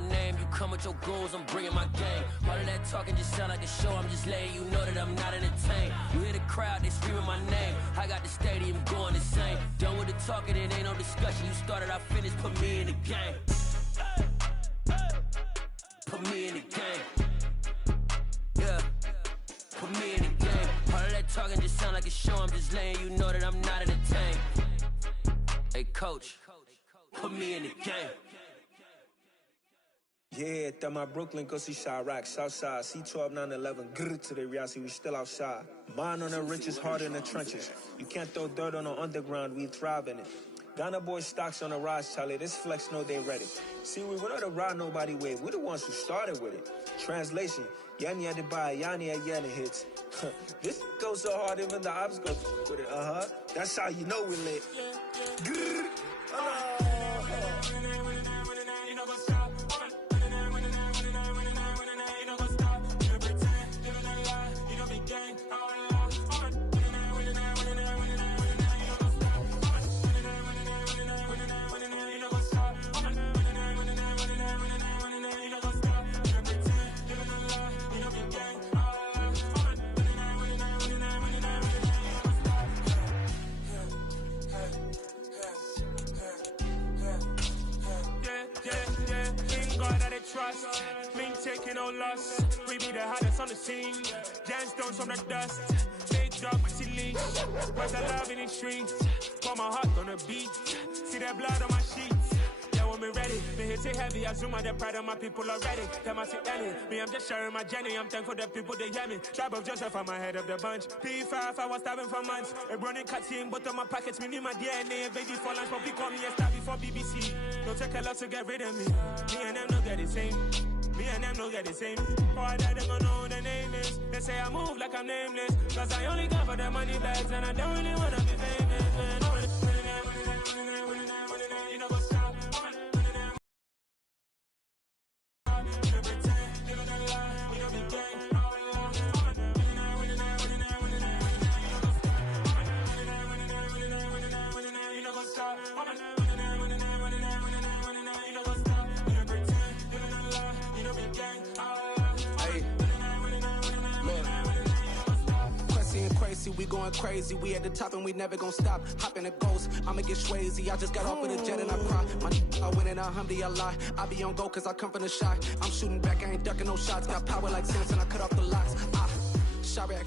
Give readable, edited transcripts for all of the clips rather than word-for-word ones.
my name. You come with your goons, I'm bringing my gang. All of that talking just sound like a show. I'm just letting you know that I'm not entertained. You hear the crowd, they screaming my name. I got the stadium going insane. Done with the talking, it ain't no discussion. You started, I finished, put me in the game. Put me in the game. Yeah. Put me in the game. All of that talking just sound like a show. I'm just letting you know that I'm not entertained. Hey, coach, put me in the game. Yeah, that my Brooklyn, go see Chirac, Southside, C12, 911, grrr to the reality, we still outside. Mine on the richest, heart in the trenches. You can't throw dirt on the underground, we thrive in it. Ghana boys stocks on the rise, Charlie, this flex know they ready. See, we went on the ride nobody wave, we the ones who started with it. Translation, Yani had to buy, Yani had Yana hits. This goes so hard, even the ops go with it, That's how you know we lit. Grrr, Trust, me taking no loss. We be the hottest on the scene. Gemstones from the dust. Big dog, pretty leash. Where's the love in the streets? Pour my heart on the beat. See that blood on my sheets. Yeah, when me ready, me hit it heavy. I zoom out the pride of my people already. Them I see any. Me, I'm just sharing my journey. I'm thankful the people they hear me. Tribe of Joseph, I'm ahead of the bunch. P5, I was starving for months. A running cutting, but on my pockets, me need my DNA. Baby for lunch, but call me a star before BBC. Don't take a lot to get rid of me. Me and them no get the same. Me and them no get the same. Boy, that they gon' know the name is. They say I move like I'm nameless. Cause I only got for the money bags. And I don't really wanna be famous, man. You know what's up? We going crazy, we at the top and we never gon' stop. Hop in a ghost, I'ma get swayzy. I just got off with a jet and I cry. I win in alhamdulillah. I be on go cause I come from the shot. I'm shooting back, I ain't ducking no shots. Got power like Samson, I cut off the locks. Chirac,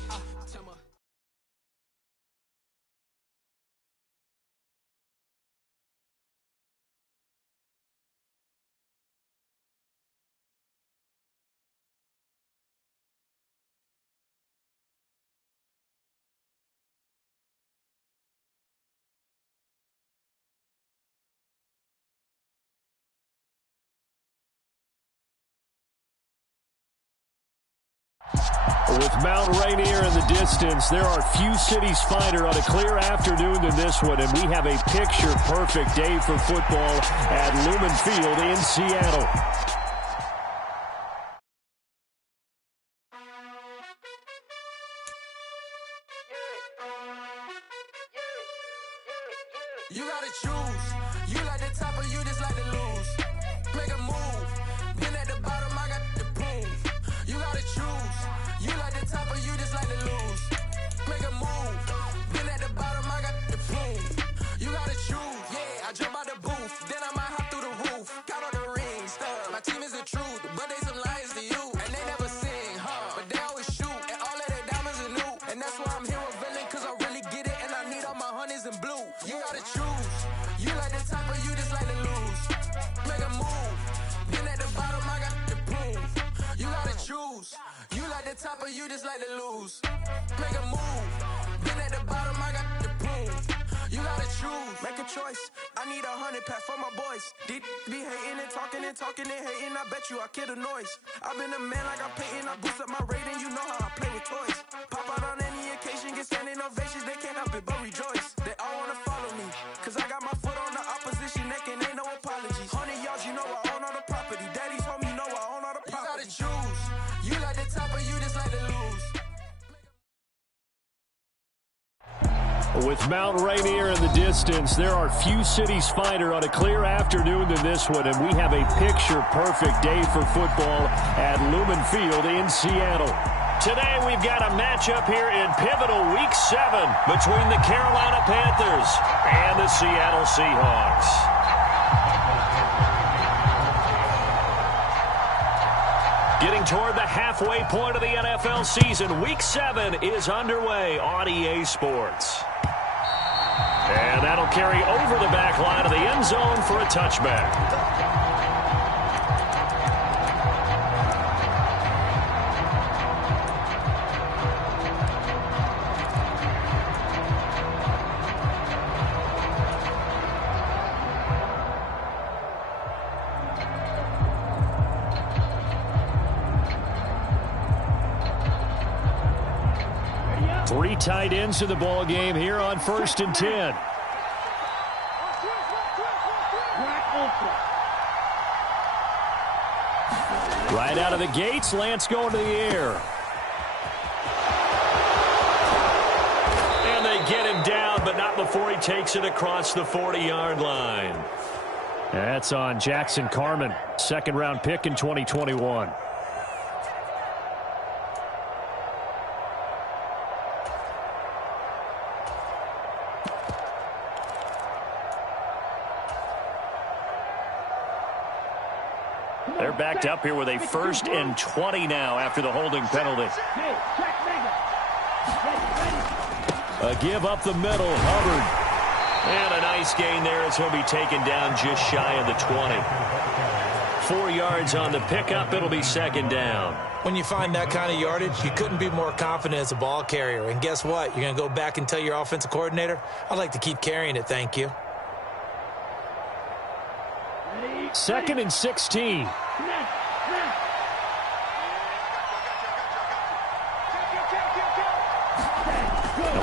With Mount Rainier in the distance, there are few cities finer on a clear afternoon than this one, and we have a picture-perfect day for football at Lumen Field in Seattle. you gotta choose. You like the top or you just like to lose. Make a move. Been at the bottom, I got the proof. You gotta choose. You like the top or you just like to lose. Make a move. Been at the bottom, I got the proof. You gotta choose. Yeah, I jump out the booth. Then I might hop through the roof. Count all the rings. My team is the truth, but they some liars to you. And they never sing, but they always shoot. And all of their diamonds are new. And that's why I'm here with villain, cause I really get it. And I need all my honeys in blue. You gotta choose. You like the top or you just like to lose. Make a move. Been at the bottom, I got the proof. You gotta choose. You like the top or you just like to lose. Make a move. Been at the bottom, I got the proof. You gotta choose. Make a choice. I need 100 pack for my boys. Be hating and talking and hating. I bet you I kill the noise. I've been a man like I'm Peyton. I boost up my rating. You know how I play with toys. Pop out on any occasion, get standing ovations. They can't help it but rejoice. They all wanna follow me, cause I got my foot on the opposition neck and ain't no apologies. 100 yards, you know I own all the property. Daddy's home, you know I own all the property. You gotta choose. You like the top or you just like to lose. With Mount Rainier in the distance, there are few cities finer on a clear afternoon than this one, and we have a picture-perfect day for football at Lumen Field in Seattle. Today we've got a matchup here in pivotal Week 7 between the Carolina Panthers and the Seattle Seahawks. Getting toward the halfway point of the NFL season, Week 7 is underway on EA Sports. And that'll carry over the back line of the end zone for a touchback. Three tight ends in the ball game here on 1st and 10. Right out of the gates, Lance going to the air. And they get him down, but not before he takes it across the 40-yard line. That's on Jackson Carman, second-round pick in 2021. They're backed up here with a 1st and 20 now after the holding penalty. A give up the middle, Hubbard. And a nice gain there as he'll be taken down just shy of the 20. 4 yards on the pickup. It'll be 2nd down. When you find that kind of yardage, you couldn't be more confident as a ball carrier. And guess what? You're going to go back and tell your offensive coordinator, I'd like to keep carrying it, thank you. 2nd and 16.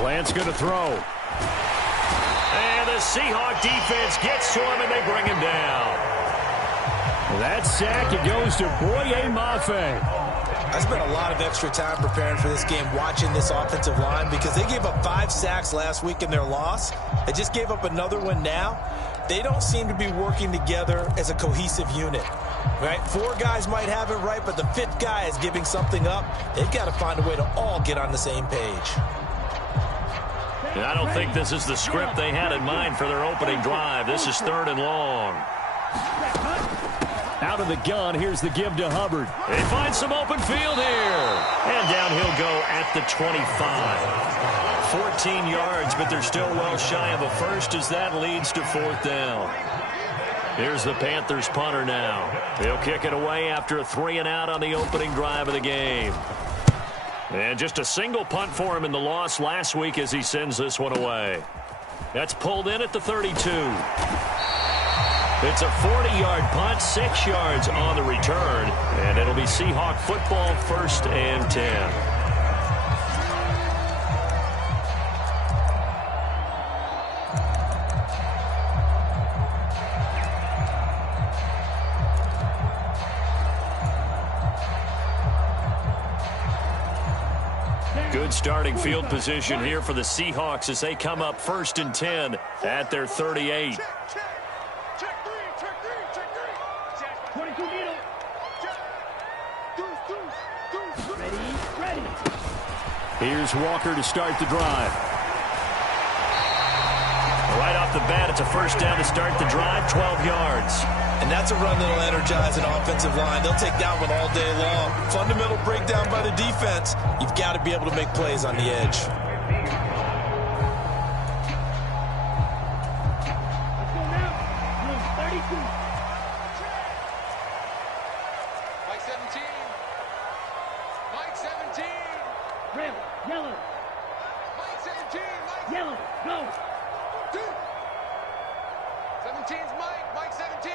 Lance going to throw. And the Seahawk defense gets to him, and they bring him down. That sack, it goes to Boye Mafe. I spent a lot of extra time preparing for this game, watching this offensive line, because they gave up 5 sacks last week in their loss. They just gave up another one now. They don't seem to be working together as a cohesive unit. Right? 4 guys might have it right, but the 5th guy is giving something up. They've got to find a way to all get on the same page. And I don't think this is the script they had in mind for their opening drive. This is 3rd and long. Out of the gun, here's the give to Hubbard. They find some open field here. And down he'll go at the 25. 14 yards, but they're still well shy of a first as that leads to 4th down. Here's the Panthers punter now. He'll kick it away after a 3-and-out on the opening drive of the game. And just a single punt for him in the loss last week as he sends this one away. That's pulled in at the 32. It's a 40-yard punt, 6 yards on the return, and it'll be Seahawk football, 1st and 10. Good starting field position here for the Seahawks as they come up 1st and 10 at their 38. Here's Walker to start the drive. Right off the bat, it's a 1st down to start the drive, 12 yards. And that's a run that'll energize an offensive line. They'll take that one all day long. Fundamental breakdown by the defense. You've got to be able to make plays on the edge. Mike 17. Mike 17. Red, yellow. Mike 17. Mike. Yellow, go. 17's Mike. Mike 17.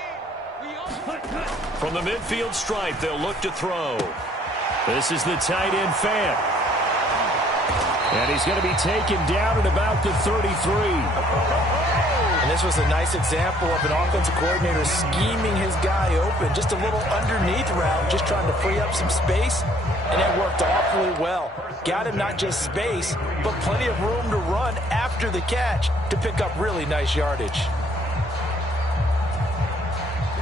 From the midfield stripe, they'll look to throw. This is the tight end Fant. And he's going to be taken down at about the 33. And this was a nice example of an offensive coordinator scheming his guy open. Just a little underneath route, just trying to free up some space. And it worked awfully well. Got him not just space, but plenty of room to run after after the catch to pick up really nice yardage.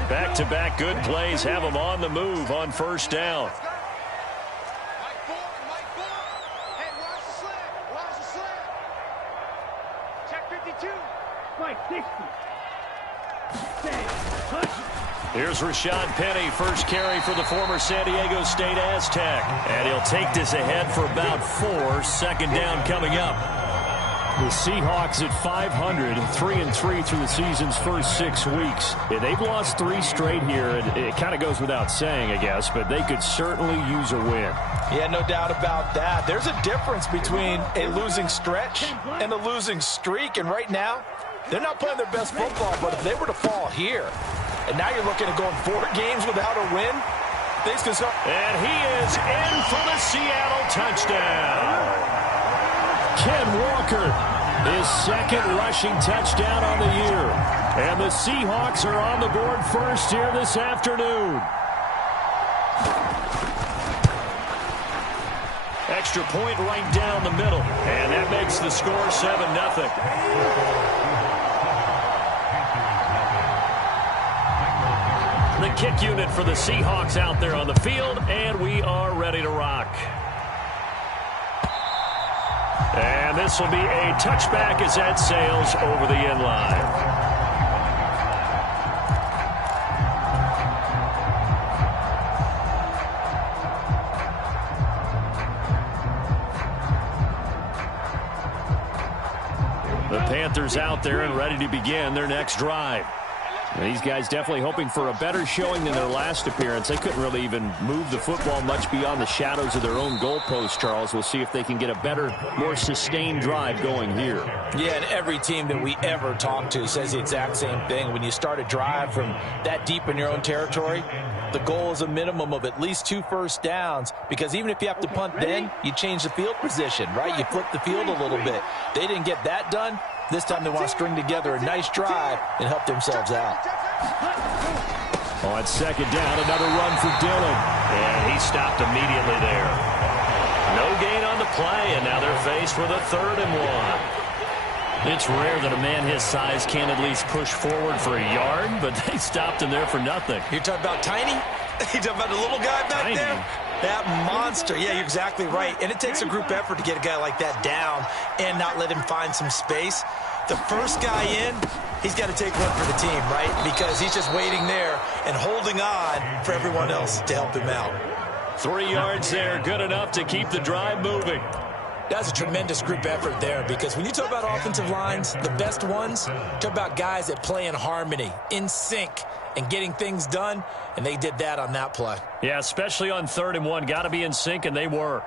Back-to-back good plays have them on the move on first down. Here's Rashad Penny, first carry for the former San Diego State Aztec. And he'll take this ahead for about 4. Second down coming up. The Seahawks at 500, 3-3 through the season's first 6 weeks. Yeah, they've lost 3 straight here, and it kind of goes without saying, I guess, but they could certainly use a win. Yeah, no doubt about that. There's a difference between a losing stretch and a losing streak, and right now, they're not playing their best football, but if they were to fall here, and now you're looking at going 4 games without a win, things can start. And he is in for the Seattle touchdown. Ken Walker, his second rushing touchdown on the year. And the Seahawks are on the board first here this afternoon. Extra point right down the middle. And that makes the score 7-0. The kick unit for the Seahawks out there on the field, and we are ready to rock. And this will be a touchback as that sails over the end line. The Panthers out there and ready to begin their next drive. These guys definitely hoping for a better showing than their last appearance. They couldn't really even move the football much beyond the shadows of their own goalpost, Charles. We'll see if they can get a better, more sustained drive going here. Yeah, and every team that we ever talk to says the exact same thing. When you start a drive from that deep in your own territory, the goal is a minimum of at least 2 first downs, because even if you have to punt then, you change the field position, right? You flip the field a little bit. They didn't get that done. This time they want to string together a nice drive and help themselves out. On second down, another run for Dillon. And he stopped immediately there. No gain on the play, and now they're faced with a 3rd and 1. It's rare that a man his size can't at least push forward for a yard, but they stopped him there for nothing. You're talking about Tiny? You're talking about the little guy back there? That monster. Yeah, you're exactly right. And it takes a group effort to get a guy like that down and not let him find some space. The first guy in, he's got to take one for the team, right? Because he's just waiting there and holding on for everyone else to help him out. 3 yards there, good enough to keep the drive moving. That's a tremendous group effort there, because when you talk about offensive lines, the best ones, talk about guys that play in harmony, in sync, and getting things done, and they did that on that play. Yeah, especially on 3rd and 1. Got to be in sync, and they were.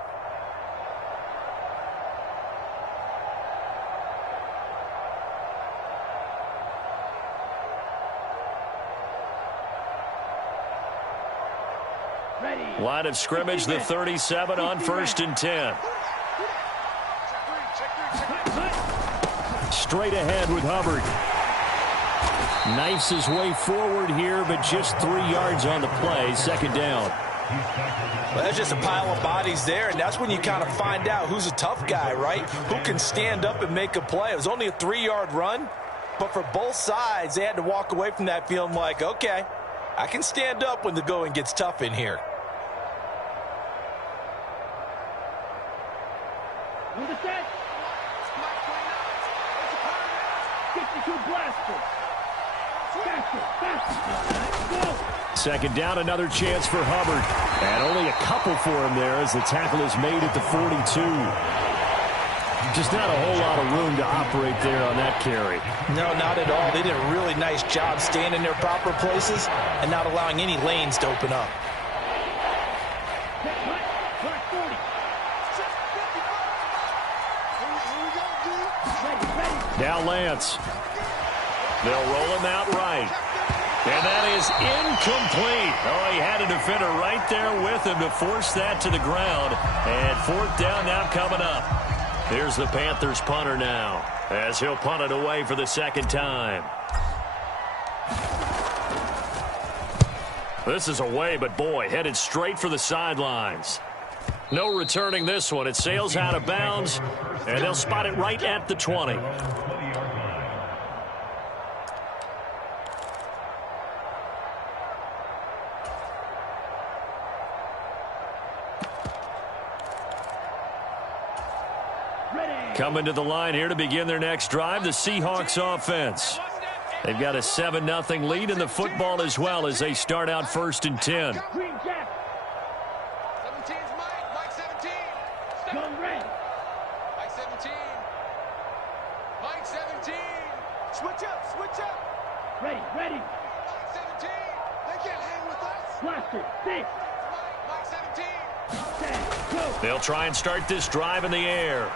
Line of scrimmage, the 37 on 1st and 10. Straight ahead with Hubbard. Knifes his way forward here, but just 3 yards on the play. Second down. Well, that's just a pile of bodies there, and that's when you kind of find out who's a tough guy, right? Who can stand up and make a play. It was only a 3-yard run, but for both sides, they had to walk away from that feeling like, okay, I can stand up when the going gets tough in here. Second down, another chance for Hubbard. And only a couple for him there as the tackle is made at the 42. Just not a whole lot of room to operate there on that carry. No, not at all. They did a really nice job staying in their proper places and not allowing any lanes to open up. Now Lance. They'll roll him out right. And that is incomplete. Oh, he had a defender right there with him to force that to the ground. And 4th down now coming up. Here's the Panthers punter now, as he'll punt it away for the 2nd time. This is away, but boy, headed straight for the sidelines. No returning this one. It sails out of bounds, and they'll spot it right at the 20. Coming to the line here to begin their next drive, the Seahawks offense. They've got a 7-0 lead in the football as well as they start out 1st and 10. 17's Mike. Mike 17. Go red. Mike 17. Mike 17. Switch up. Switch up. Ready. Mike 17. They can't hang with us. Blaster. 6. Mike 17. They'll try and start this drive in the air.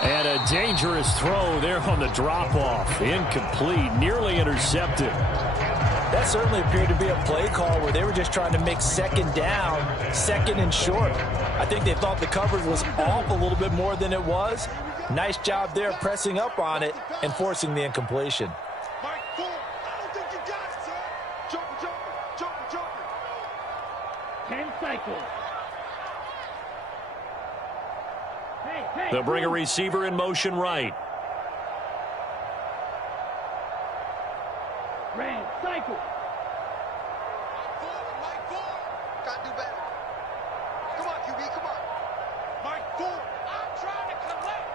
And a dangerous throw there on the drop-off. Incomplete, nearly intercepted. That certainly appeared to be a play call where they were just trying to make second down, second and short. I think they thought the coverage was off a little bit more than it was. Nice job there pressing up on it and forcing the incompletion. Mike 4. I don't think you got it, sir. Jumper. 10 cycles. Hey. They'll bring a receiver in motion right. Red cycle. Mike 4. Gotta do better. Come on, QB, come on. Mike 4. I'm trying to collect.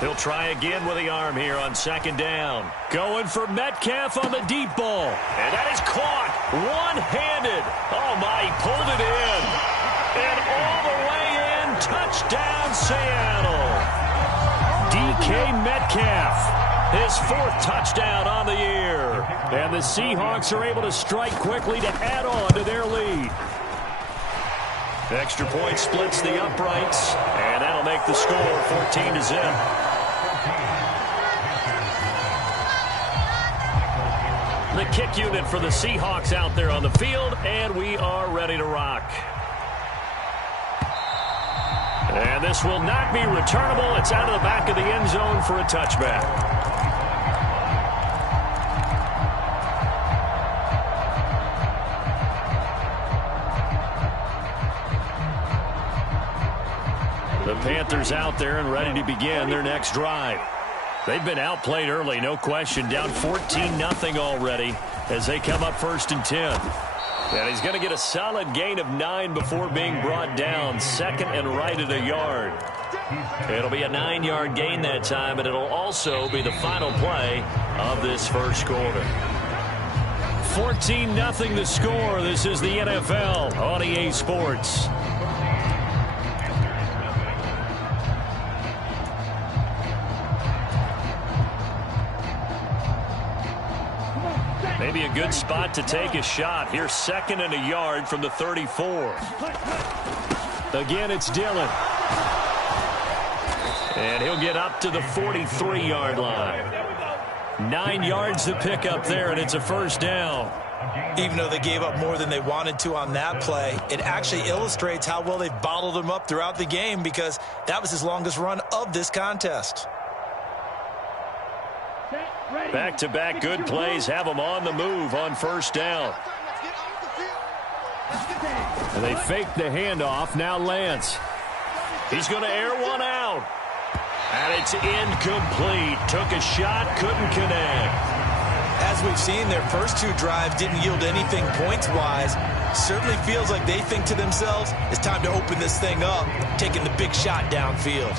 He'll try again with the arm here on 2nd down. Going for Metcalf on the deep ball. And that is caught one-handed. Oh, my, he pulled it in. And all the way in, touchdown Seattle. DK Metcalf, his 4th touchdown on the year. And the Seahawks are able to strike quickly to add on to their lead. Extra point splits the uprights, and that'll make the score 14-0. The kick unit for the Seahawks out there on the field, and we are ready to rock. And this will not be returnable. It's out of the back of the end zone for a touchback. The Panthers out there and ready to begin their next drive. They've been outplayed early, no question. Down 14-0 already as they come up 1st and 10. And he's going to get a solid gain of 9 before being brought down. 2nd and right at a yard. It'll be a 9-yard gain that time, and it'll also be the final play of this first quarter. 14-0 the score. This is the NFL on EA Sports. Maybe a good spot to take a shot. Here's 2nd and a yard from the 34. Again, it's Dillon. And he'll get up to the 43-yard line. 9 yards to pick up there, and it's a 1st down. Even though they gave up more than they wanted to on that play, it actually illustrates how well they've bottled him up throughout the game because that was his longest run of this contest. Back-to-back good plays have them on the move on 1st down. And they fake the handoff. Now Lance. He's going to air one out. And it's incomplete. Took a shot, couldn't connect. As we've seen, their first 2 drives didn't yield anything points-wise. Certainly feels like they think to themselves, it's time to open this thing up, taking the big shot downfield.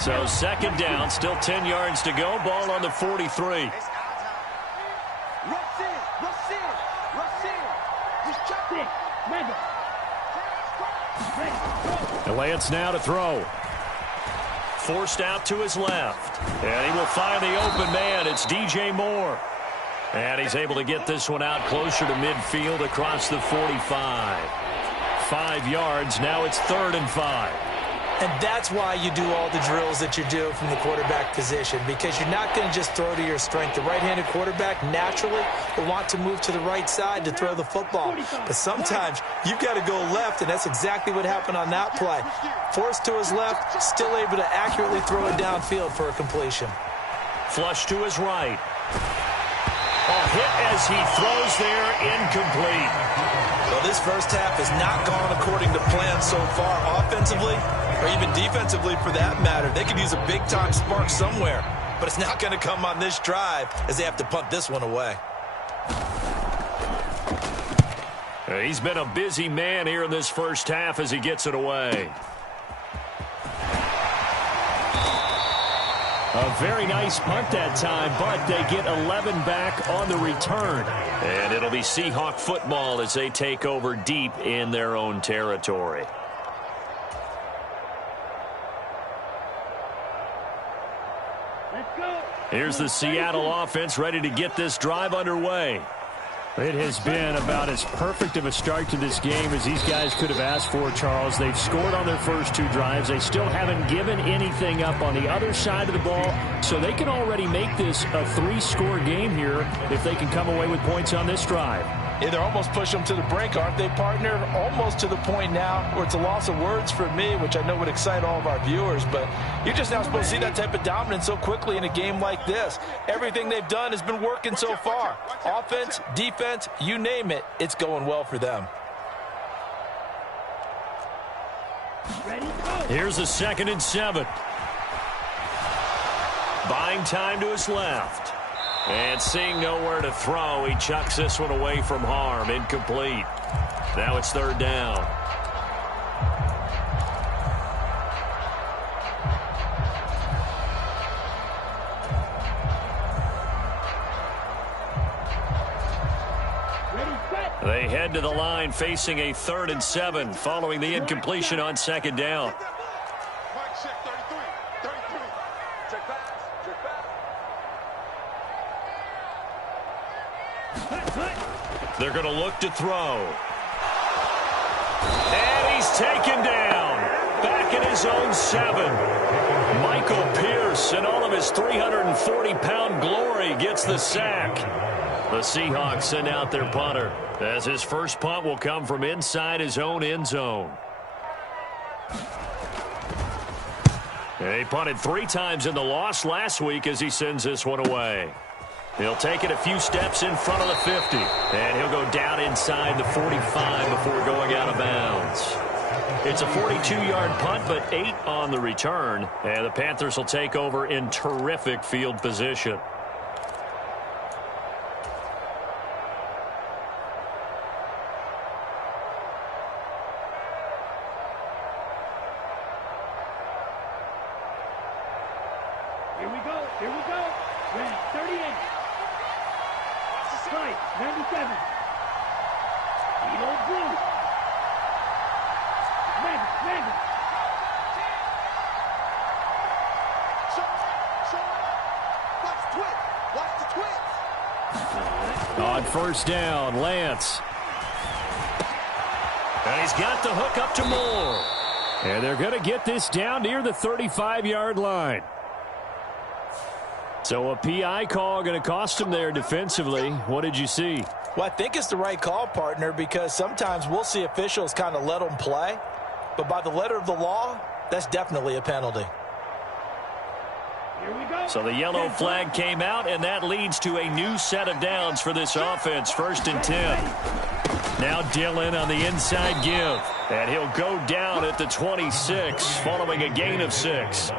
So 2nd down, still 10 yards to go. Ball on the 43. And Lance now to throw. Forced out to his left. And he will find the open man. It's DJ Moore. And he's able to get this one out closer to midfield across the 45. 5 yards. Now it's 3rd and 5. And that's why you do all the drills that you do from the quarterback position, because you're not going to just throw to your strength. The right-handed quarterback naturally will want to move to the right side to throw the football. But sometimes you've got to go left, and that's exactly what happened on that play. Forced to his left, still able to accurately throw it downfield for a completion. Flush to his right. A hit as he throws there, incomplete. Well, this first half has not gone according to plan so far offensively, or even defensively for that matter. They could use a big-time spark somewhere, but it's not going to come on this drive as they have to punt this one away. He's been a busy man here in this first half as he gets it away. A very nice punt that time, but they get 11 back on the return. And it'll be Seahawk football as they take over deep in their own territory. Let's go. Here's the Seattle offense ready to get this drive underway. It has been about as perfect of a start to this game as these guys could have asked for, Charles. They've scored on their first two drives. They still haven't given anything up on the other side of the ball, so they can already make this a three-score game here if they can come away with points on this drive. Yeah, they're almost pushing them to the brink, aren't they, partner? Almost to the point now where it's a loss of words for me, which I know would excite all of our viewers, but you're just not supposed to see that type of dominance so quickly in a game like this. Everything they've done has been working so far. Offense, defense, you name it, it's going well for them. Here's a 2nd and 7. Buying time to his left. And seeing nowhere to throw, he chucks this one away from harm. Incomplete. Now it's 3rd down. They head to the line facing a 3rd and 7 following the incompletion on 2nd down. They're going to look to throw. And he's taken down. Back in his own 7. Michael Pierce, in all of his 340-pound glory, gets the sack. The Seahawks send out their punter, as his first punt will come from inside his own end zone. He punted 3 times in the loss last week as he sends this one away. He'll take it a few steps in front of the 50, and he'll go down inside the 45 before going out of bounds. It's a 42-yard punt, but 8 on the return, and the Panthers will take over in terrific field position. Here we go. Here we go. Red 38. Strike 97. Eagle blue. Magic. Watch the twitch. On 1st down, Lance. And he's got the hook up to Moore. And they're going to get this down near the 35-yard line. So a PI call going to cost him there defensively. What did you see? Well, I think it's the right call, partner, because sometimes we'll see officials kind of let them play. But by the letter of the law, that's definitely a penalty. Here we go. So the yellow flag came out, and that leads to a new set of downs for this offense. 1st and 10. Now Dillon on the inside give. And he'll go down at the 26 following a gain of 6.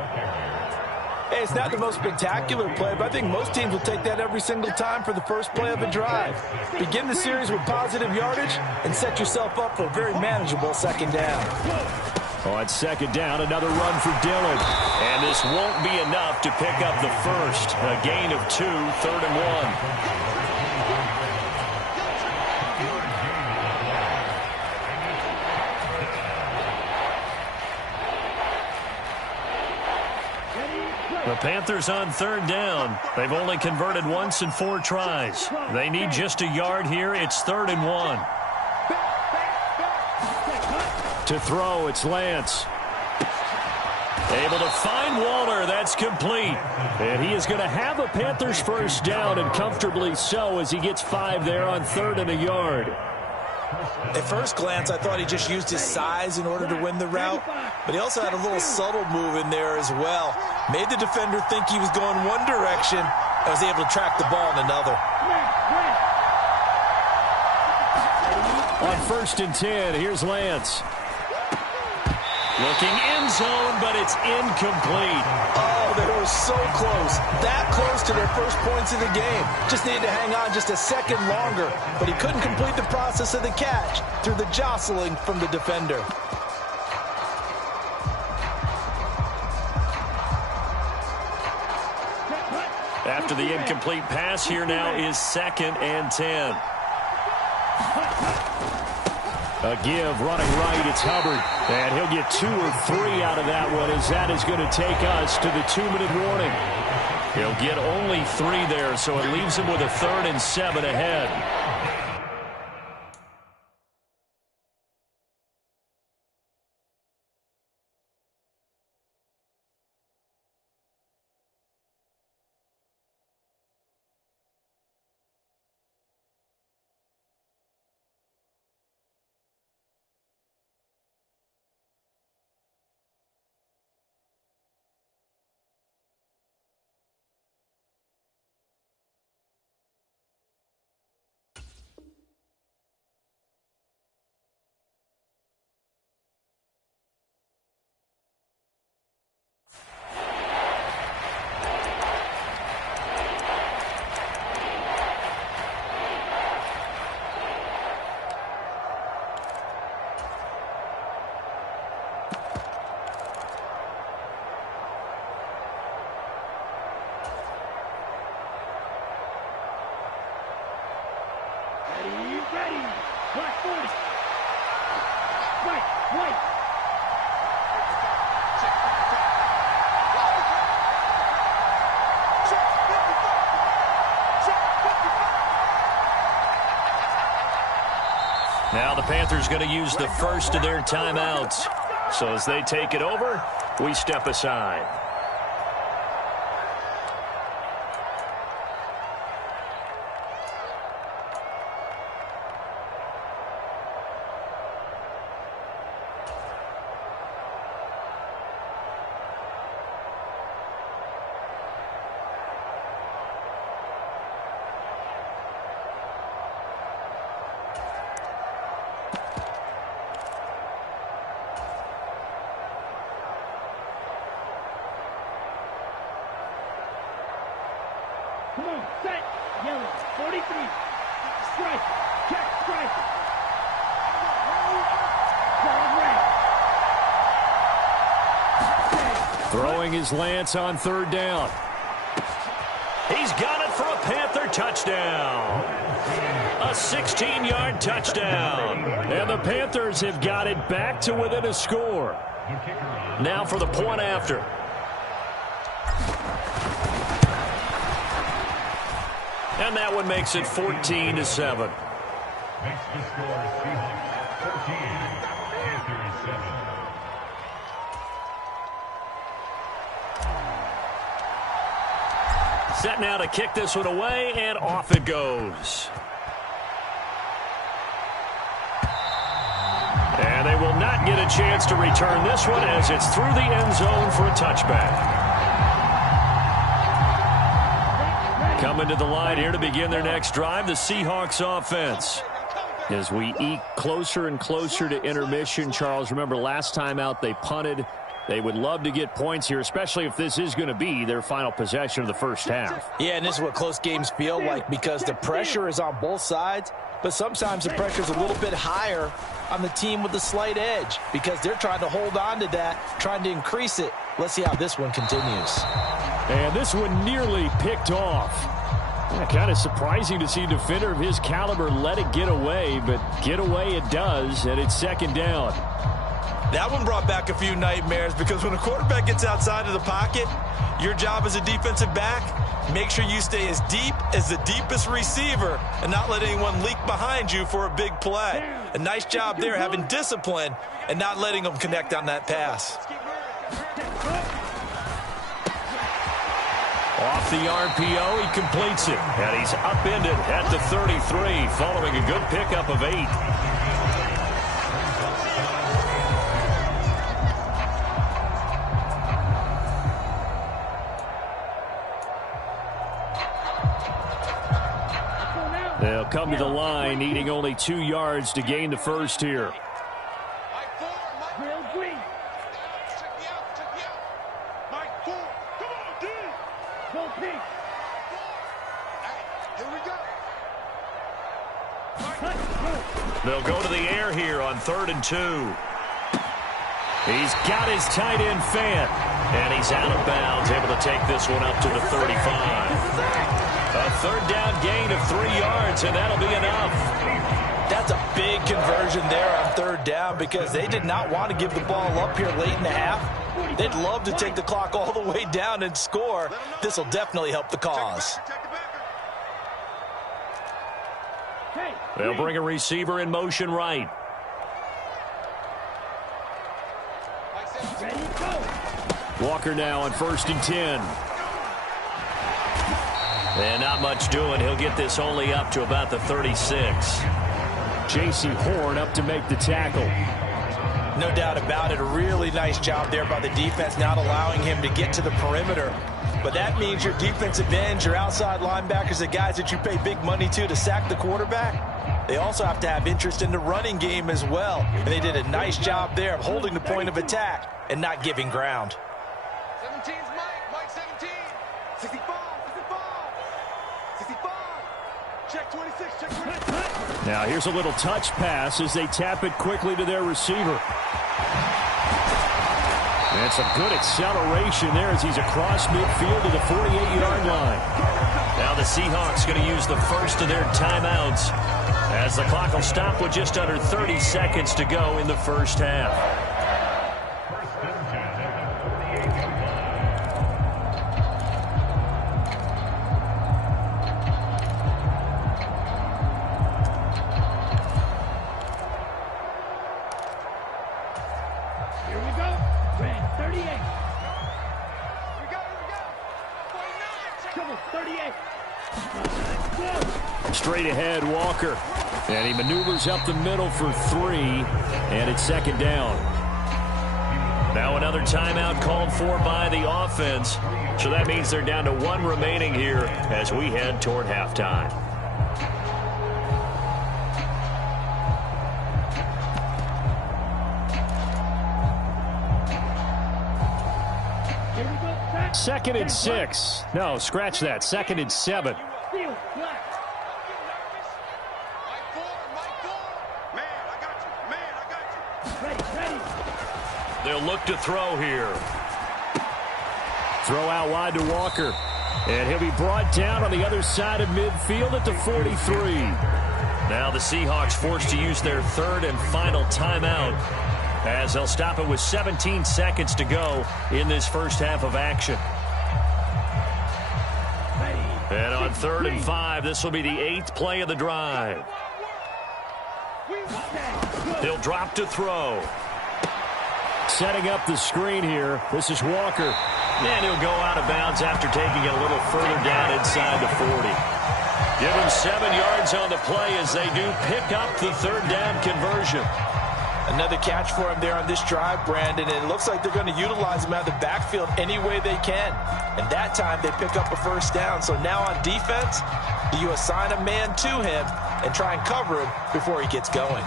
Hey, it's not the most spectacular play, but I think most teams will take that every single time for the first play of a drive. Begin the series with positive yardage and set yourself up for a very manageable 2nd down. On 2nd down, another run for Dillon. And this won't be enough to pick up the first. A gain of 2, 3rd and 1. The Panthers on 3rd down. They've only converted once in 4 tries. They need just a yard here. It's 3rd and 1. To throw, it's Lance. Able to find Waller. That's complete. And he is going to have a Panthers first down, and comfortably so, as he gets 5 there on 3rd and a yard. At first glance, I thought he just used his size in order to win the route, but he also had a little subtle move in there as well. Made the defender think he was going one direction and was able to track the ball in another. On 1st and 10, here's Lance. Looking end zone, but it's incomplete. Oh, they were so close. That close to their first points of the game. Just needed to hang on just a second longer, but he couldn't complete the process of the catch through the jostling from the defender. After the incomplete pass, here now is 2nd and 10. A give, running right, it's Hubbard. And he'll get 2 or 3 out of that one, as that is going to take us to the 2-minute warning. He'll get only 3 there, so it leaves him with a 3rd and 7 ahead. Ready. Black 40. White. Now the Panthers going to use the first of their timeouts. So as they take it over, we step aside. Come on, set. Yellow, 43. Strike. Check, strike. Throwing his Lance on 3rd down. He's got it for a Panther touchdown. A 16-yard touchdown. And the Panthers have got it back to within a score. Now for the point after. And that one makes it 14-7. Makes the score Seahawks 14, Panthers 7. Set now to kick this one away, and off it goes. And they will not get a chance to return this one, as it's through the end zone for a touchback. Coming to the line here to begin their next drive, the Seahawks offense. As we eke closer and closer to intermission, Charles, remember last time out they punted. They would love to get points here, especially if this is going to be their final possession of the first half. Yeah, and this is what close games feel like, because the pressure is on both sides, but sometimes the pressure is a little bit higher on the team with the slight edge, because they're trying to hold on to that, trying to increase it. Let's see how this one continues. And this one nearly picked off. Yeah, kind of surprising to see a defender of his caliber let it get away, but get away it does, and it's 2nd down. That one brought back a few nightmares, because when a quarterback gets outside of the pocket, your job as a defensive back, make sure you stay as deep as the deepest receiver and not let anyone leak behind you for a big play. A nice job there having discipline and not letting them connect on that pass. Off the RPO, he completes it. And he's upended at the 33, following a good pickup of 8. They'll come to the line, needing only 2 yards to gain the first here. They'll go to the air here on 3rd and 2. He's got his tight end fan, and he's out of bounds, able to take this one up to the 35. A 3rd down gain of 3 yards, and that'll be enough. That's a big conversion there on 3rd down because they did not want to give the ball up here late in the half. They'd love to take the clock all the way down and score. This will definitely help the cause. They'll bring a receiver in motion right. Walker now on 1st and 10. And not much doing. He'll get this only up to about the 36. J.C. Horn up to make the tackle. No doubt about it. A really nice job there by the defense, not allowing him to get to the perimeter. But that means your defensive ends, your outside linebackers, the guys that you pay big money to sack the quarterback, they also have to have interest in the running game as well. And they did a nice job there of holding the point of attack and not giving ground. 17's Mike 17. 65, 65. Check 26, check 26. Now here's a little touch pass as they tap it quickly to their receiver. And some good acceleration there as he's across midfield to the 48-yard line. Now the Seahawks going to use the first of their timeouts as the clock will stop with just under 30 seconds to go in the first half. Straight ahead, Walker. And he maneuvers up the middle for 3, and it's 2nd down. Now another timeout called for by the offense. So that means they're down to 1 remaining here as we head toward halftime. Second and 6. No, scratch that. 2nd and 7. They'll look to throw here. Throw out wide to Walker. And he'll be brought down on the other side of midfield at the 43. Now the Seahawks forced to use their 3rd and final timeout as they'll stop it with 17 seconds to go in this first half of action. And on 3rd and 5, this will be the 8th play of the drive. He'll drop to throw. Setting up the screen here. This is Walker. And he'll go out of bounds after taking it a little further down inside the 40. Give him 7 yards on the play as they do pick up the 3rd down conversion. Another catch for him there on this drive, Brandon, and it looks like they're going to utilize him out of the backfield any way they can. And that time they pick up a 1st down. So now on defense, do you assign a man to him and try and cover him before he gets going?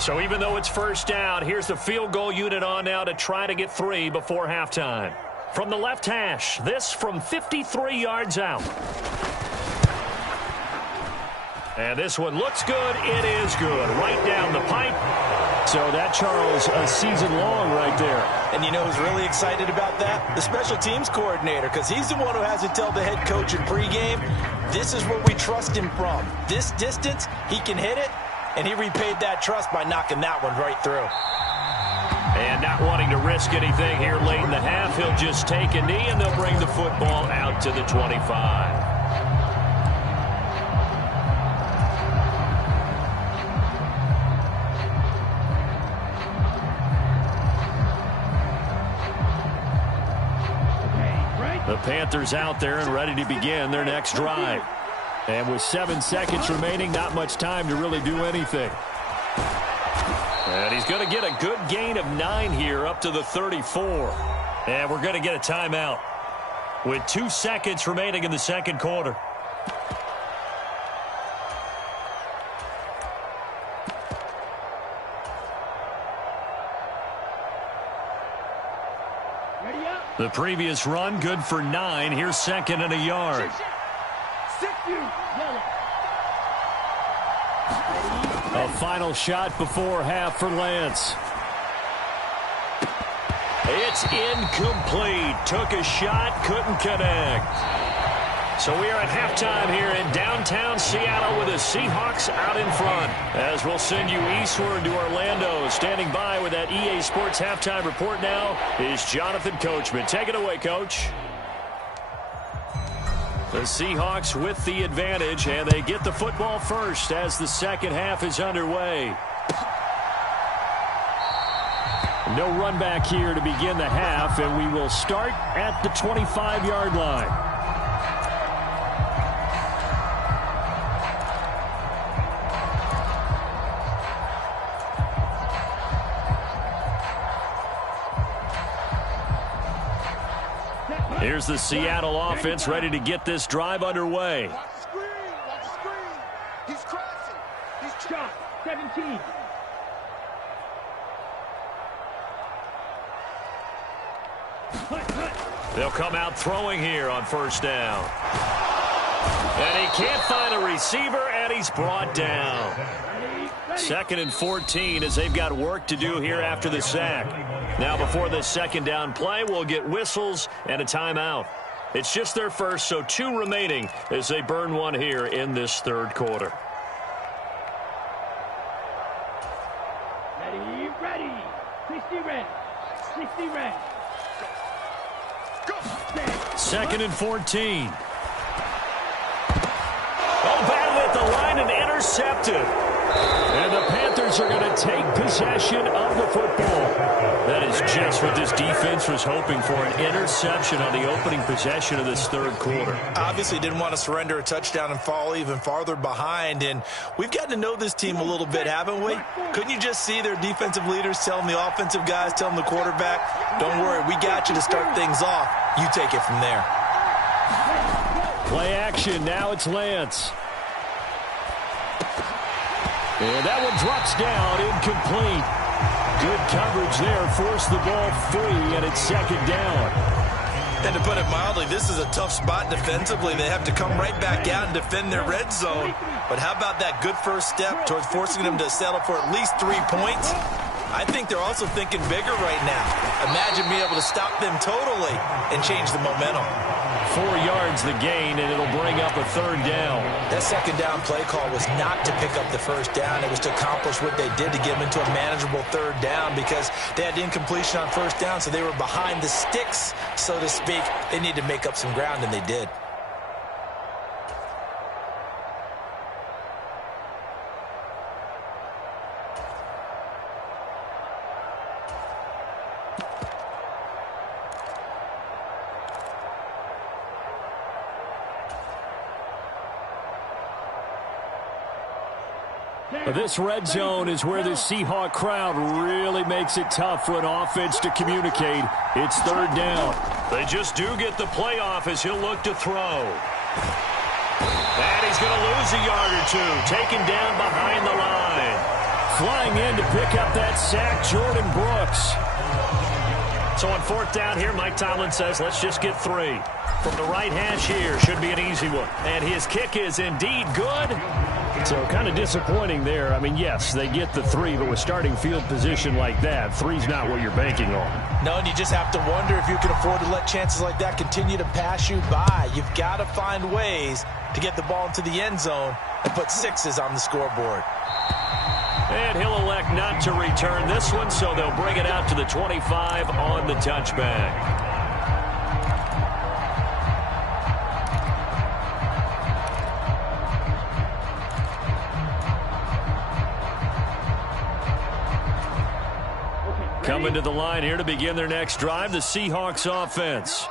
So even though it's 1st down, here's the field goal unit on now to try to get 3 before halftime. From the left hash, this from 53 yards out. And this one looks good. It is good. Right down the pipe. So that, Charles, a season long right there. And you know who's really excited about that? The special teams coordinator, because he's the one who has to tell the head coach in pregame, this is where we trust him from. This distance, he can hit it, and he repaid that trust by knocking that one right through. And not wanting to risk anything here late in the half, he'll just take a knee, and they'll bring the football out to the 25. Panthers out there and ready to begin their next drive. And with 7 seconds remaining, not much time to really do anything. And he's going to get a good gain of 9 here up to the 34. And we're going to get a timeout with 2 seconds remaining in the second quarter. The previous run, good for 9. Here's second and a yard. A final shot before half for Lance. It's incomplete. Took a shot, couldn't connect. So we are at halftime here in downtown Seattle with the Seahawks out in front. As we'll send you eastward to Orlando. Standing by with that EA Sports halftime report now is Jonathan Coachman. Take it away, Coach. The Seahawks with the advantage, and they get the football first as the second half is underway. No run back here to begin the half, and we will start at the 25-yard line. Here's the Seattle offense ready to get this drive underway. Watch the screen. Watch the screen. He's crashing. He's shot 17. They'll come out throwing here on first down. And he can't find a receiver, and he's brought down. 2nd and 14 as they've got work to do here after the sack. Now before this second down play, we'll get whistles and a timeout. It's just their first, so 2 remaining as they burn one here in this third quarter. Ready. 60 red. 60 red. Go. 2nd and 14. Oh, batted at the line and intercepted. And the Panthers are going to take possession of the football. That is just what this defense was hoping for, an interception on the opening possession of this third quarter. Obviously didn't want to surrender a touchdown and fall even farther behind. And we've gotten to know this team a little bit, haven't we? Couldn't you just see their defensive leaders telling the offensive guys, telling the quarterback, don't worry, we got you to start things off. You take it from there. Play action. Now it's Lance. And that one drops down, incomplete. Good coverage there, forced the ball free, and it's second down. And to put it mildly, this is a tough spot defensively. They have to come right back out and defend their red zone. But how about that good first step towards forcing them to settle for at least 3 points? I think they're also thinking bigger right now. Imagine being able to stop them totally and change the momentum. 4 yards the gain, and it'll bring up a third down. That second down play call was not to pick up the first down. It was to accomplish what they did to get them into a manageable third down because they had incompletion on first down, so they were behind the sticks, so to speak. They needed to make up some ground, and they did. This red zone is where the Seahawk crowd really makes it tough for an offense to communicate. It's third down. They just do get the playoff as he'll look to throw. And he's going to lose a yard or 2, taken down behind the line. Flying in to pick up that sack, Jordan Brooks. So on fourth down here, Mike Tomlin says, let's just get 3. From the right hash here, should be an easy one. And his kick is indeed good. So kind of disappointing there. I mean, yes, they get the 3, but with starting field position like that, 3's not what you're banking on. No, and you just have to wonder if you can afford to let chances like that continue to pass you by. You've got to find ways to get the ball into the end zone and put 6s on the scoreboard. And he'll elect not to return this one, so they'll bring it out to the 25 on the touchback. Coming to the line here to begin their next drive, the Seahawks offense.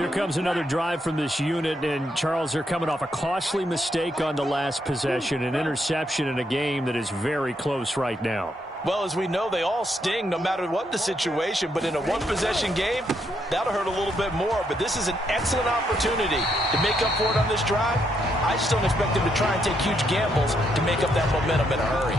Here comes another drive from this unit, and Charles, they're coming off a costly mistake on the last possession, an interception in a game that is very close right now. Well, as we know, they all sting no matter what the situation, but in a one-possession game, that'll hurt a little bit more. But this is an excellent opportunity to make up for it on this drive. I just don't expect them to try and take huge gambles to make up that momentum in a hurry.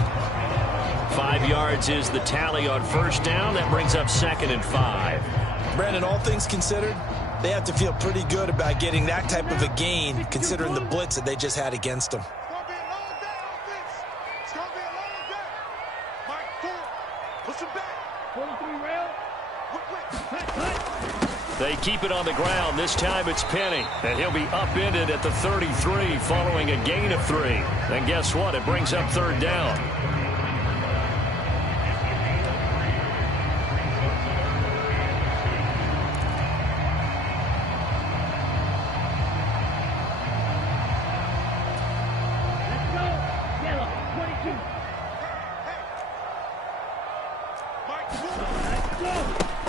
5 yards is the tally on first down. That brings up 2nd and 5. Brandon, all things considered, they have to feel pretty good about getting that type of a gain, considering the blitz that they just had against them. They keep it on the ground. This time it's Penny, and he'll be upended at the 33 following a gain of 3. And guess what? It brings up 3rd down.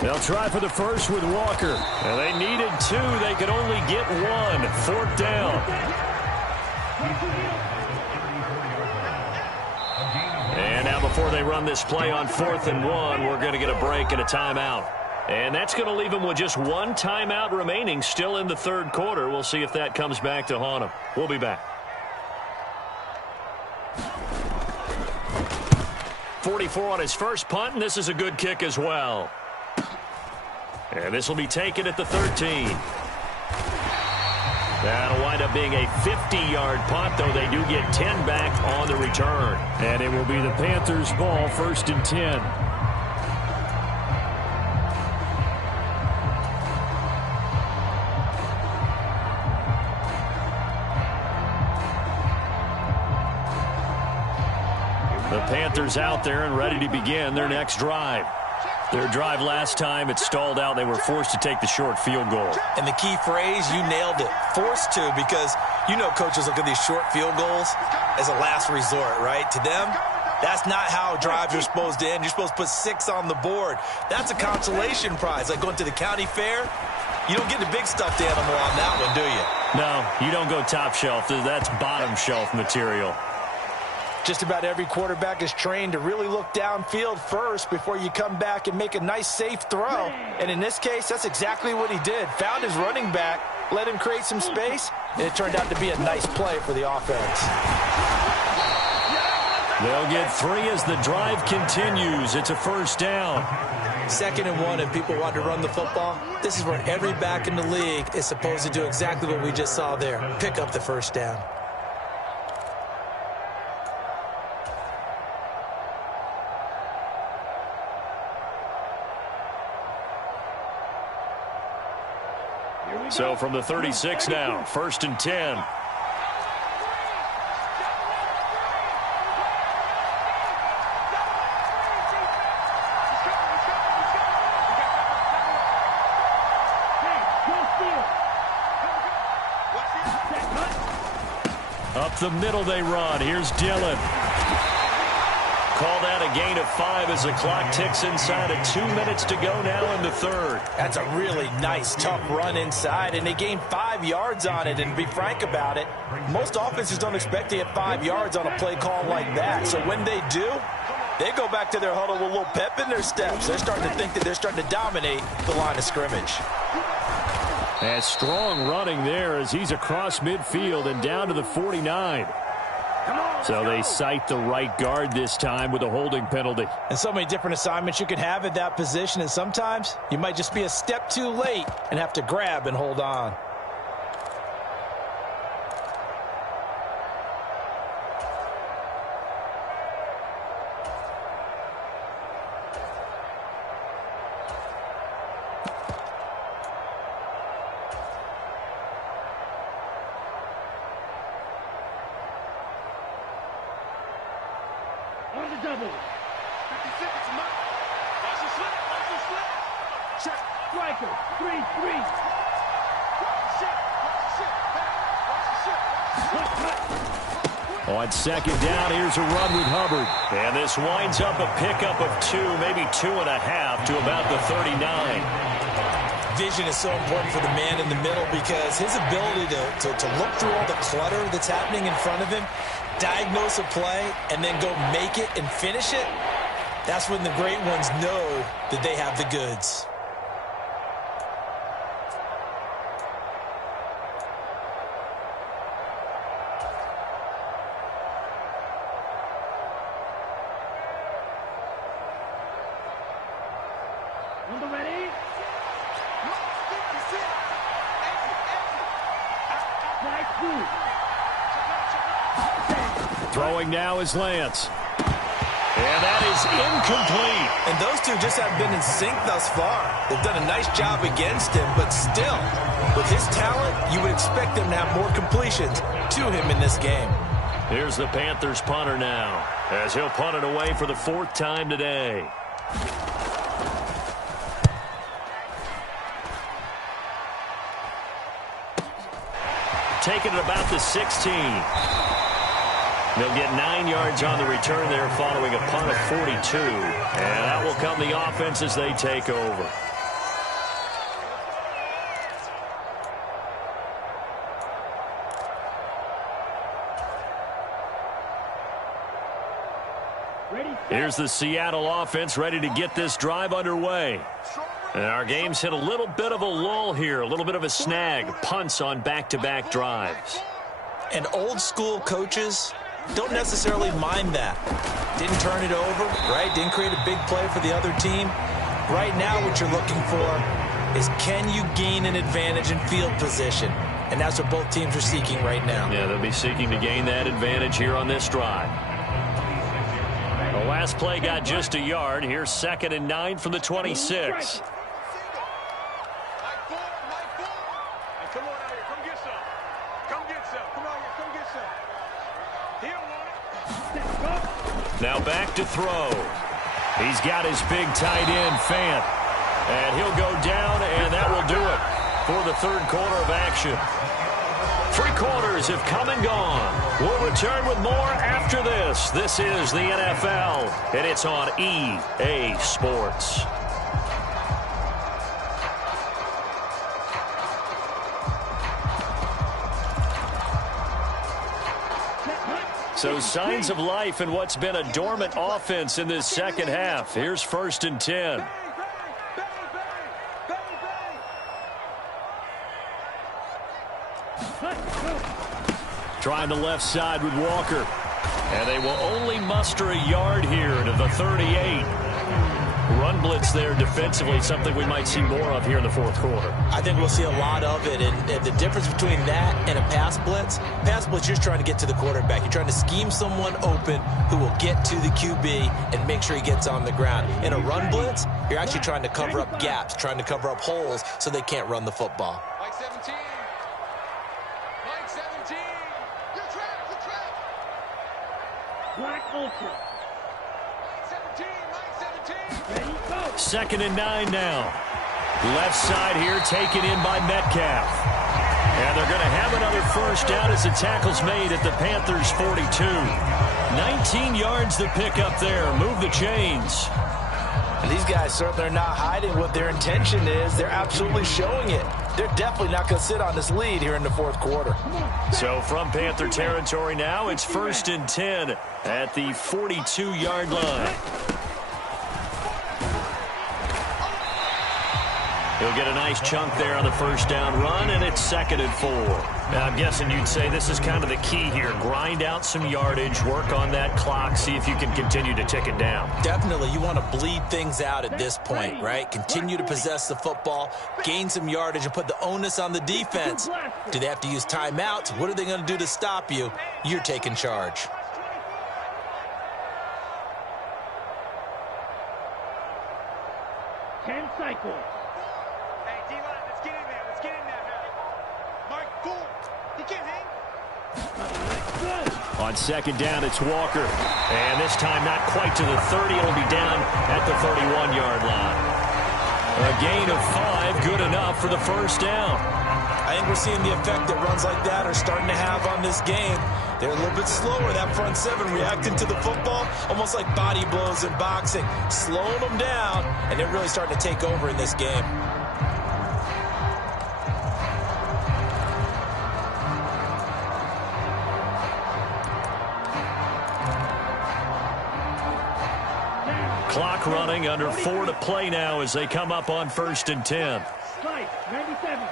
They'll try for the first with Walker. And they needed 2. They could only get 1. 4th down. And now before they run this play on 4th and 1, we're going to get a break and a timeout. And that's going to leave them with just 1 timeout remaining still in the 3rd quarter. We'll see if that comes back to haunt them. We'll be back. 44 on his first punt, and this is a good kick as well. And this will be taken at the 13. That'll wind up being a 50-yard punt, though they do get 10 back on the return. And it will be the Panthers' ball, 1st and 10. The Panthers out there and ready to begin their next drive. Their drive last time, it stalled out. They were forced to take the short field goal. And the key phrase, you nailed it, forced to, because you know coaches look at these short field goals as a last resort, right? To them, that's not how drives are supposed to end. You're supposed to put 6 on the board. That's a consolation prize, like going to the county fair. You don't get the big stuffed animal on that one, do you? No, you don't go top shelf. That's bottom shelf material. Just about every quarterback is trained to really look downfield first before you come back and make a nice, safe throw. And in this case, that's exactly what he did. Found his running back, let him create some space, and it turned out to be a nice play for the offense. They'll get 3 as the drive continues. It's a 1st down. 2nd and 1, and people want to run the football. This is where every back in the league is supposed to do exactly what we just saw there. Pick up the 1st down. So from the 36 now, 1st and 10. Up the middle they run. Here's Dillon. Call that a gain of 5 as the clock ticks inside of 2 minutes to go now in the 3rd. That's a really nice, tough run inside, and they gained 5 yards on it. And to be frank about it, most offenses don't expect to get 5 yards on a play call like that. So when they do, they go back to their huddle with a little pep in their steps. They're starting to think that they're starting to dominate the line of scrimmage. And strong running there as he's across midfield and down to the 49. So they cite the right guard this time with a holding penalty. And so many different assignments you can have at that position, and sometimes you might just be a step too late and have to grab and hold on. Double. 50 seconds, Mike. Watch the slip. Watch the slip. Check. Striker. 3-3. On 2nd down, here's a run with Hubbard. And this winds up a pickup of 2, maybe 2.5 to about the 39. vision is so important for the man in the middle because his ability to look through all the clutter that's happening in front of him, diagnose a play, and then go make it and finish it, that's when the great ones know that they have the goods. Throwing now is Lance. And that is incomplete. And those two just haven't been in sync thus far. They've done a nice job against him, but still, with his talent, you would expect them to have more completions to him in this game. Here's the Panthers punter now, as he'll punt it away for the 4th time today. Taking it about the 16. They'll get 9 yards on the return there following a punt of 42. And that will come the offense as they take over. Here's the Seattle offense ready to get this drive underway. And our game's hit a little bit of a lull here, a little bit of a snag. Punts on back-to-back drives. And old-school coaches don't necessarily mind that. Didn't turn it over, right? Didn't create a big play for the other team. Right now what you're looking for is can you gain an advantage in field position? And that's what both teams are seeking right now. Yeah, they'll be seeking to gain that advantage here on this drive. The last play got just a yard. Here's 2nd and 9 from the 26. Now back to throw. He's got his big tight end, Fant. And he'll go down, and that will do it for the 3rd quarter of action. 3 quarters have come and gone. We'll return with more after this. This is the NFL, and it's on EA Sports. So signs of life in what's been a dormant offense in this second half. Here's 1st and 10. Trying the left side with Walker. And they will only muster a yard here to the 38. Run blitz there defensively, something we might see more of here in the 4th quarter. I think we'll see a lot of it, and the difference between that and a pass blitz, you're trying to get to the quarterback. You're trying to scheme someone open who will get to the QB and make sure he gets on the ground. In a run blitz, you're actually trying to cover up gaps, trying to cover up holes so they can't run the football. Mike 17. Mike 17. You're trapped. You're trapped. Black Ultra. Mike 17. Mike 17. Ready, go. 2nd and 9 now. Left side here taken in by Metcalf. And they're going to have another 1st down as the tackle's made at the Panthers' 42. 19 yards to pick up there. Move the chains. And these guys certainly are not hiding what their intention is. They're absolutely showing it. They're definitely not going to sit on this lead here in the 4th quarter. So from Panther territory now, it's 1st and 10 at the 42-yard line. He'll get a nice chunk there on the 1st down run, and it's 2nd and 4. Now, I'm guessing you'd say this is kind of the key here. Grind out some yardage, work on that clock, see if you can continue to tick it down. Definitely. You want to bleed things out at this point, right? Continue to possess the football, gain some yardage, and put the onus on the defense. Do they have to use timeouts? What are they going to do to stop you? You're taking charge. Ten cycles. On 2nd down, it's Walker. And this time not quite to the 30. It'll be down at the 31-yard line. A gain of 5, good enough for the 1st down. I think we're seeing the effect that runs like that are starting to have on this game. They're a little bit slower, that front 7, reacting to the football, almost like body blows in boxing, slowing them down, and they're really starting to take over in this game. Clock running, under 4 to play now as they come up on 1st and 10. Strike, 97.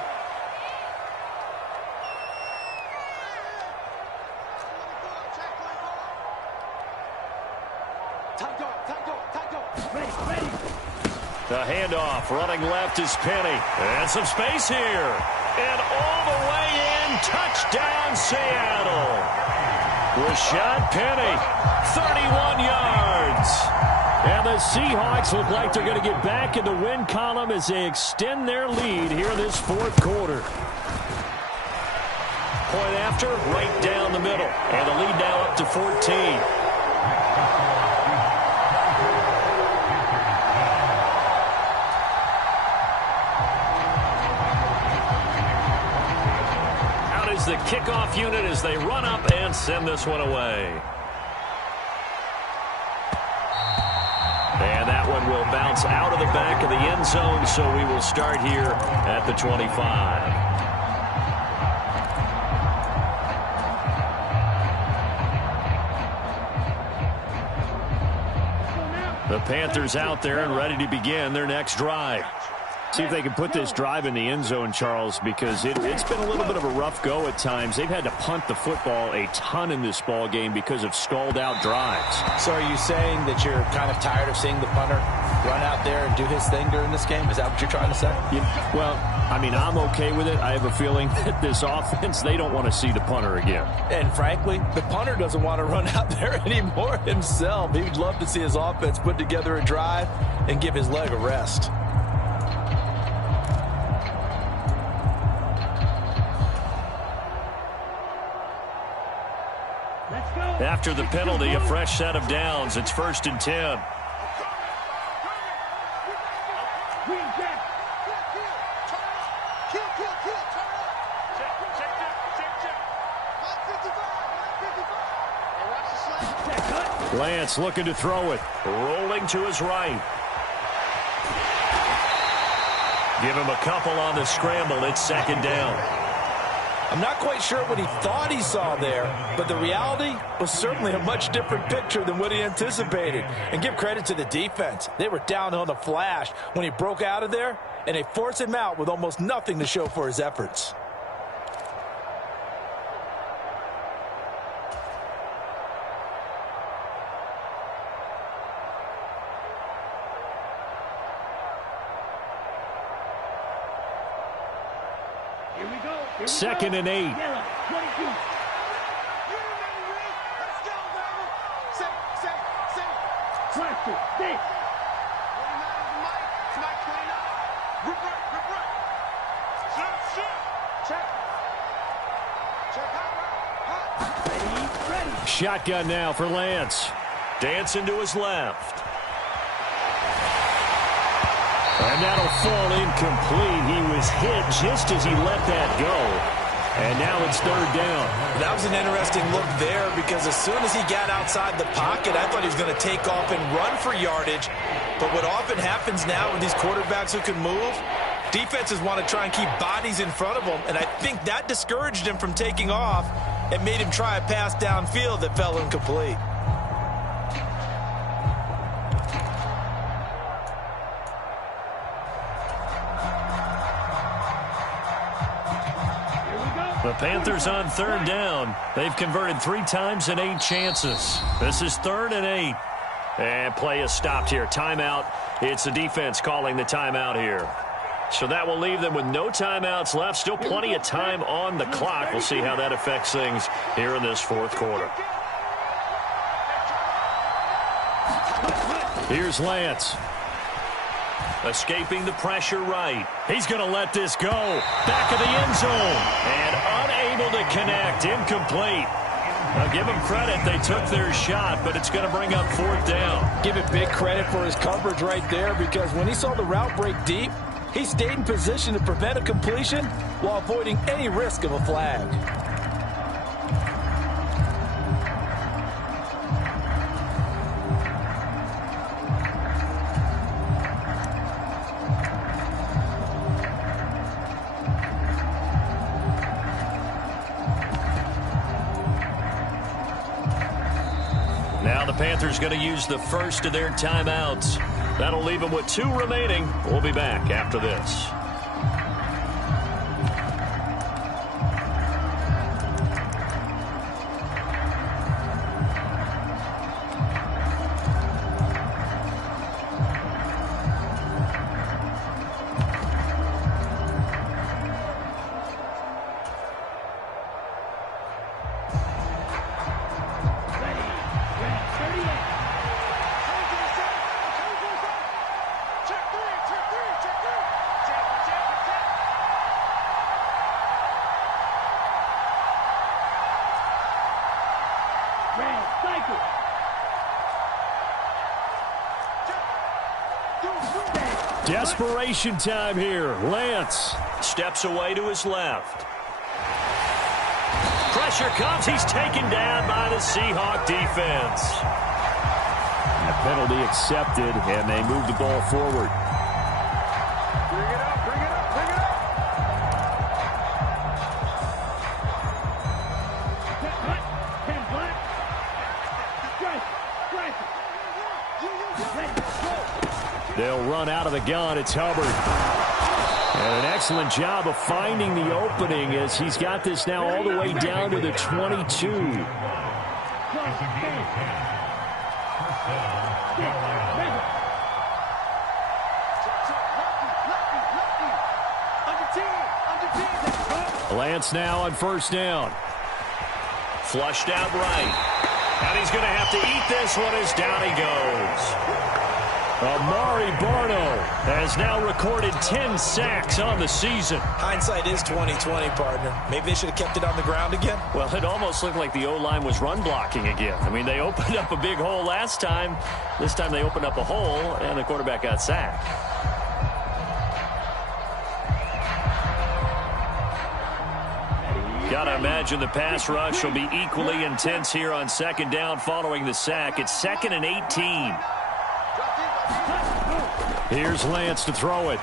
The handoff, running left is Penny. And some space here. And all the way in, touchdown Seattle. Rashad Penny, 31 yards. And the Seahawks look like they're going to get back in the win column as they extend their lead here this 4th quarter. Point after, right down the middle. And the lead now up to 14. The kickoff unit as they run up and send this one away. And that one will bounce out of the back of the end zone, so we will start here at the 25. The Panthers out there and ready to begin their next drive. See if they can put this drive in the end zone, Charles, because it's been a little bit of a rough go at times. They've had to punt the football a ton in this ball game because of stalled-out drives. So are you saying that you're kind of tired of seeing the punter run out there and do his thing during this game? Is that what you're trying to say? Yeah, well, I mean, I'm okay with it. I have a feeling that this offense, they don't want to see the punter again. And frankly, the punter doesn't want to run out there anymore himself. He would love to see his offense put together a drive and give his leg a rest. After the penalty, a fresh set of downs. It's 1st and 10. Lance looking to throw it. Rolling to his right. Give him a couple on the scramble. It's 2nd down. I'm not quite sure what he thought he saw there, but the reality was certainly a much different picture than what he anticipated. And give credit to the defense. They were down on the flash when he broke out of there, and they forced him out with almost nothing to show for his efforts. Second and 8. Shotgun now for Lance. Dancing to his left. And that'll fall incomplete. He was hit just as he let that go. And now it's 3rd down. That was an interesting look there because as soon as he got outside the pocket, I thought he was going to take off and run for yardage. But what often happens now with these quarterbacks who can move, defenses want to try and keep bodies in front of them. And I think that discouraged him from taking off and made him try a pass downfield that fell incomplete. The Panthers on 3rd down. They've converted 3 times in 8 chances. This is 3rd and 8. And play is stopped here. Timeout. It's the defense calling the timeout here. So that will leave them with no timeouts left. Still plenty of time on the clock. We'll see how that affects things here in this 4th quarter. Here's Lance. Escaping the pressure right. He's going to let this go. Back of the end zone. And unable to connect. Incomplete. Now give them credit. They took their shot, but it's going to bring up 4th down. Give it big credit for his coverage right there because when he saw the route break deep, he stayed in position to prevent a completion while avoiding any risk of a flag. Panthers going to use the first of their timeouts. That'll leave them with 2 remaining. We'll be back after this. Desperation time here. Lance steps away to his left. Pressure comes. He's taken down by the Seahawk defense. A penalty accepted, and they move the ball forward. Bring it up, bring it up, bring it up. They'll run out of the gun. It's Hubbard. And an excellent job of finding the opening as he's got this now all the way down to the 22. Lance now on first down. Flushed out right. And he's going to have to eat this one as down he goes. Amari Barno has now recorded 10 sacks on the season. Hindsight is 20/20, partner. Maybe they should have kept it on the ground again. Well, it almost looked like the O-line was run blocking again. I mean, they opened up a big hole last time. This time they opened up a hole, and the quarterback got sacked. Gotta imagine the pass rush will be equally intense here on second down following the sack. It's 2nd and 18. Here's Lance to throw it.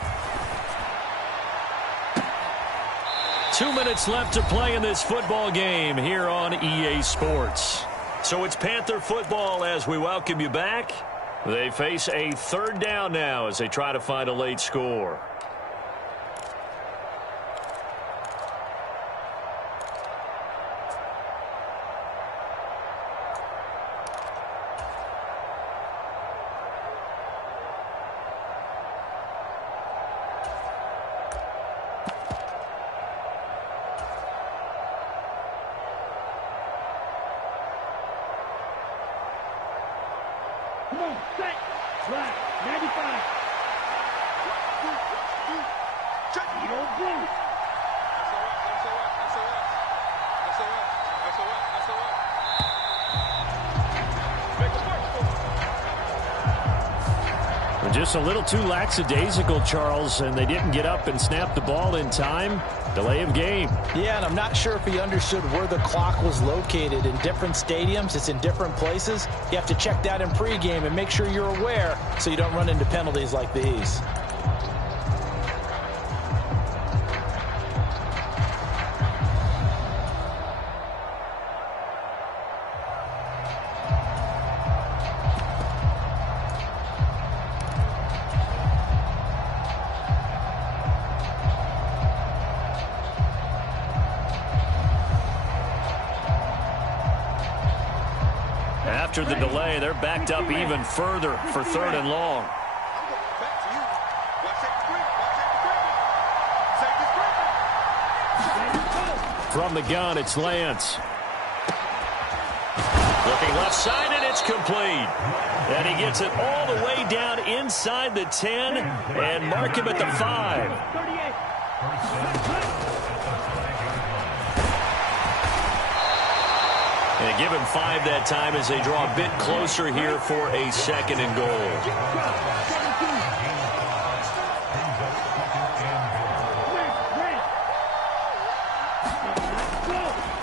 2 minutes left to play in this football game here on EA Sports. So it's Panther football as we welcome you back. They face a 3rd down now as they try to find a late score. Come on, set, right, 95. Yo, blue. Just a little too lackadaisical, Charles, and they didn't get up and snap the ball in time. Delay of game. Yeah, and I'm not sure if he understood where the clock was located. In different stadiums, it's in different places. You have to check that in pregame and make sure you're aware so you don't run into penalties like these. After the delay, they're backed up even further for 3rd and long. From the gun, it's Lance. Looking left side, and it's complete. And he gets it all the way down inside the 10 and mark him at the 5. And give him 5 that time as they draw a bit closer here for a 2nd and goal.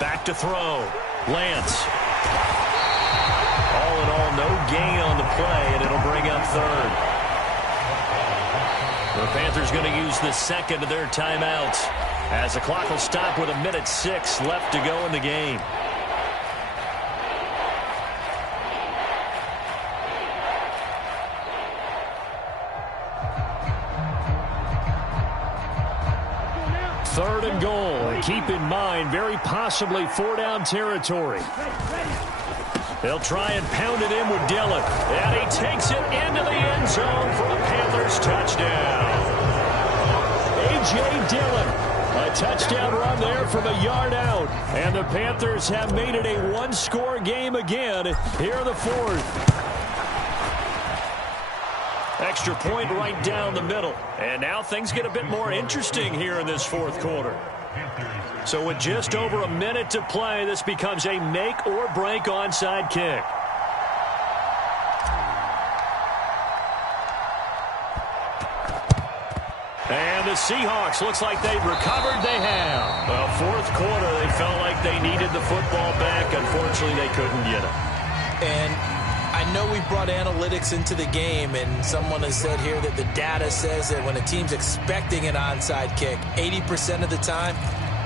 Back to throw. Lance. All in all, no gain on the play, and it'll bring up 3rd. The Panthers going to use the 2nd of their timeouts as the clock will stop with 1:06 left to go in the game. 3rd and goal. And keep in mind, very possibly 4-down territory. They'll try and pound it in with Dillon. And he takes it into the end zone for a Panthers touchdown. A.J. Dillon, a touchdown run there from a yard out. And the Panthers have made it a one-score game again here in the 4th. Extra point right down the middle. And now things get a bit more interesting here in this 4th quarter. So with just over a minute to play, this becomes a make-or-break onside kick. And the Seahawks, looks like they've recovered. They have. Well, 4th quarter, they felt like they needed the football back. Unfortunately, they couldn't get it. And I know we brought analytics into the game, and someone has said here that the data says that when a team's expecting an onside kick, 80% of the time,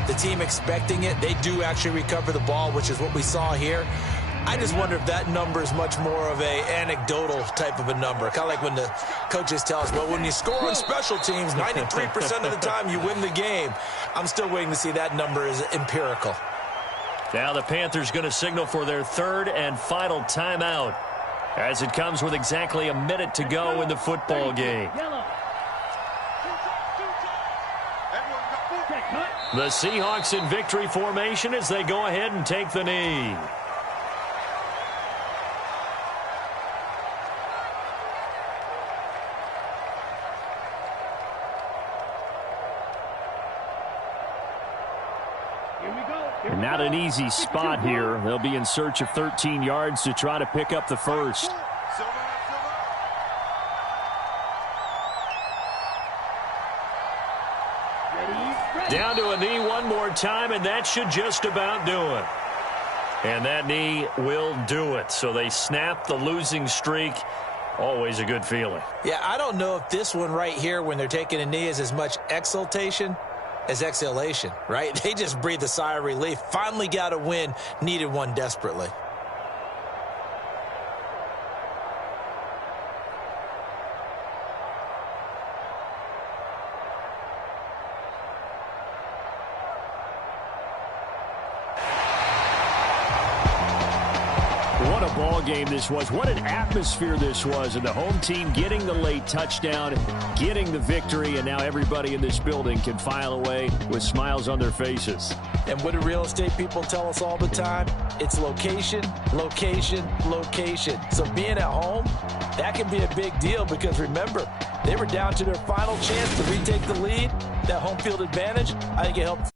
the team expecting it, they do actually recover the ball, which is what we saw here. I just wonder if that number is much more of a anecdotal type of a number. Kind of like when the coaches tell us, well, when you score on special teams, 93% of the time you win the game. I'm still waiting to see that number is empirical. Now the Panthers going to signal for their 3rd and final timeout, as it comes with exactly a minute to go in the football game. The Seahawks in victory formation as they go ahead and take the knee. And not an easy spot here. They'll be in search of 13 yards to try to pick up the first. Down to a knee one more time, and that should just about do it. And that knee will do it. So they snap the losing streak. Always a good feeling. Yeah, I don't know if this one right here, when they're taking a knee, is as much exultation as exhalation, right? They just breathe a sigh of relief. Finally got a win, needed one desperately. What a ball game this was. What an atmosphere this was. And the home team getting the late touchdown, getting the victory, and now everybody in this building can file away with smiles on their faces. And what do real estate people tell us all the time? It's location, location, location. So being at home, that can be a big deal because remember, they were down to their final chance to retake the lead. That home field advantage, I think it helped.